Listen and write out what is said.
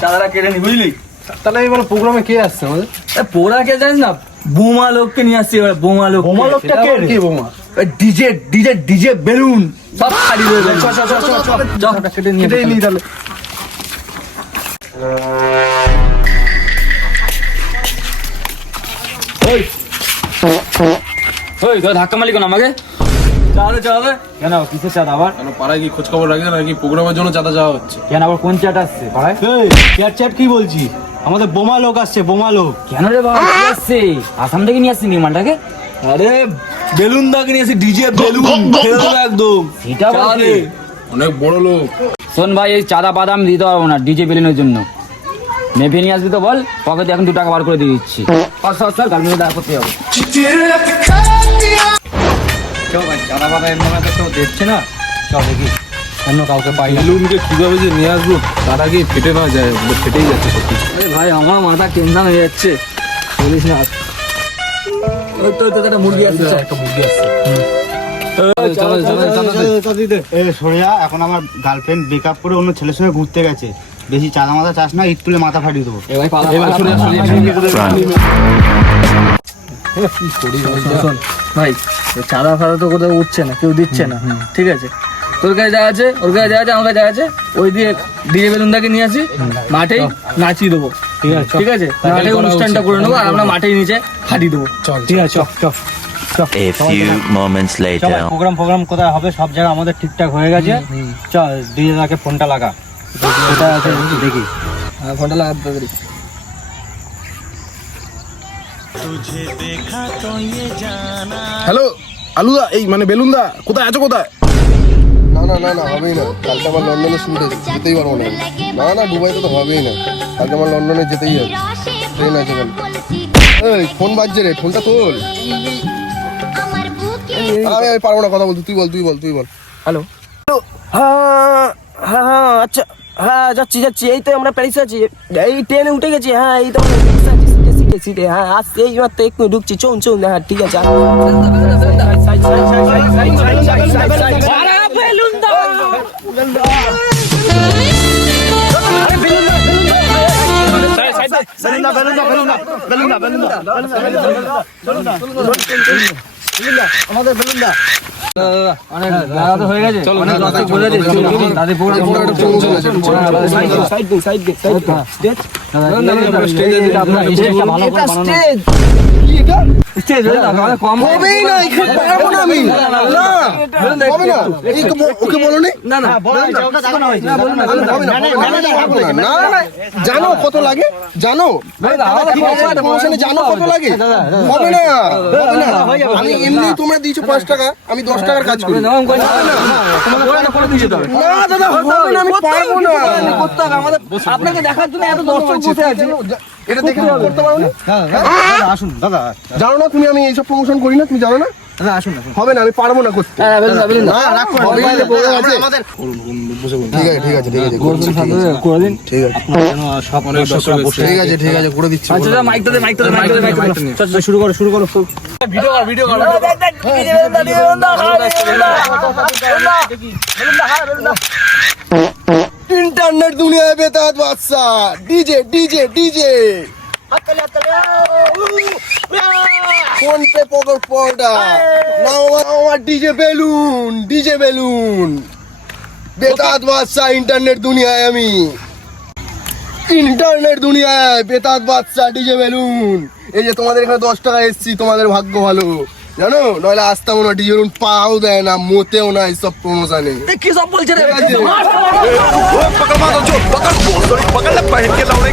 চাঁদাটা কেটে নি বুঝলি। তাহলে এবার প্রোগ্রামে কে আসছে আমাদের? পোড়া কে জানিস না, বোমা লোককে নিয়ে আসছি এবার। বোমা লোকটা কে বোমা? ডিজে ডিজে ডিজে বেলুন সব খালি হয়ে গেছে। কেটে নিয়ে তাহলে। ধাক্কা মালিক আমাকে চাঁদা চাঁদা কেন? কিসের চাঁদা আবার? কেন পাড়ায় কি খোঁজ খবর রাখছে নাকি প্রোগ্রামের জন্য চাঁদা যাওয়া হচ্ছে? কেন আবার কোন চাট আসছে পাড়ায়? চ্যাট কি বলছি? আমাদের বোমা লোক আসছে, বোমা লোক। কেন রে বাবা কি আসছে? আসাম থেকে নিয়ে আসছি নির্মালটাকে। আরে বেলুন দাকে নিয়ে এসে ডিজে বেলুন একদম সেটা বলে অনেক বড় লোক। শোন ভাই, এই চাঁদা বাদাম দিতে পারবো না ডিজে বেলুনের জন্য। মেভে নিয়ে আসবি তো বল, পকেটে এখন 2 টাকা বার করে দিয়ে দিচ্ছি। চল কাল দেখা করতে যাবো। ভাই চাঁদা বাদা এমন একটা কেউ দেখছে না, চল দেখি অন্য কাউকে পাই। বেলুনকে কিভাবে যে নিয়ে আসবো তার আগে ফেটে না যায়, ফেটেই যাচ্ছে সত্যি। ভাই আমার মাথা টেনশন হয়ে যাচ্ছে, বলিস না। একটা মুরগি আসছে, একটা মুরগি আসছে। এখন আমার গার্লফ্রেন্ড ব্রেকআপ করে অন্য ছেলের সঙ্গে ঘুরতে গেছে। বেশি চাঁদা মাথা চাস না, ঈদ তুলে মাথা ফাটিয়ে দেবো। ভাই চাঁদা ফাদা তো কোথাও উঠছে না, কেউ দিচ্ছে না, ঠিক আছে? তোর কাছে যা আছে, ওর কাছে যা আছে, আমার কাছে যা আছে, ওই দিয়ে ডিজে বেলুনটাকে নিয়ে আসি, মাঠেই নাচিয়ে দেবো। ঠিক আছে, মাঠে অনুষ্ঠানটা করে নেবো, আর আমরা মাঠেই নিচে ফাটিয়ে দেবো। ঠিক আছে, চল। A few moments later. Programme কোথায় হবে সব জায়গা আমাদের ঠিকঠাক হয়ে গেছে। চল ডিজে দাকে ফোনটা লাগা, কোথায় আছে দেখি। ফোনটা লাগাতে পারি। হ্যালো আলুদা, এই মানে বেলুনদা, কোথায় আছো? কোথায়? না না না না হবেই না, কালকে আমার লন্ডনে শুট আছে, যেতেই পারবো না। না না দুবাইতে তো হবেই না, কালকে আমার লন্ডনে যেতেই হবে, ট্রেন আছে কাল। এই ফোন বাজছে রে, ফোনটা তোল। আমি পারবো না কথা বলতে, তুই বল। হ্যালো, হ্যাঁ হ্যাঁ হ্যাঁ, আচ্ছা হ্যাঁ যাচ্ছি, এই তো আমরা প্যারিসে আছি, এই ট্রেনে উঠে গেছি। হ্যাঁ এই তো সিটে, হ্যাঁ আসছে, এই মাত্র একটু ঢুকছি। চোন হ্যাঁ ঠিক আছে। আমাদের বেলুনদা অনেক জায়গা তো হয়ে গেছে, অনেক রাস্তা বলে দিয়েছি তাদের প্রোগ্রাম সাইড স্টেজ কম হবেই না, এখানে পারবো না আমি। না হবে না, ওকে বলো নি। না না না, জানো কত লাগে? জানো জানো কত লাগে? হবে না। আমি এমনি তোমরা দিয়েছো 5 টাকা, আমি 10 টাকার কাজ করি। না দাদা হবে না, আমি পারবো না। আপনাকে দেখার জন্য এত দর্শক বসে আছে। এটা দেখে করতে পারো না? আসুন দাদা, জানো না তুমি আমি এইসব প্রমোশন করি না, তুমি জানো না? আসুন। হবে না, আমি পারবো না করতে। না, রাখো, হবে না, আমাদের ঠিক আছে করে দিন। ঠিক আছে সব অনেক দর্শক বসে। ঠিক আছে করে দিচ্ছি। আচ্ছা মাইকটা দে। শুরু করো। ভিডিও কর। इंटरनेट दुनिया है बेताज बादशाह, डीजे फोन पे पकड़ पड़ा नाउ डीजे बेलून बेताज बादशाह इंटरनेट दुनिया है আমি इंटरनेट दुनिया है बेताज बादशाह डीजे बेलून। এই যে তোমাদের এখানে 10 টাকা এসেছি, তোমাদের ভাগ্য ভালো জানো, নইলে আসতাম না। ডিজে বেলুন পাও দেয় না, মোতেও না এইসব প্রমোশনে। কি সব বলছে রে? पकड़ ले पहन के लौड़े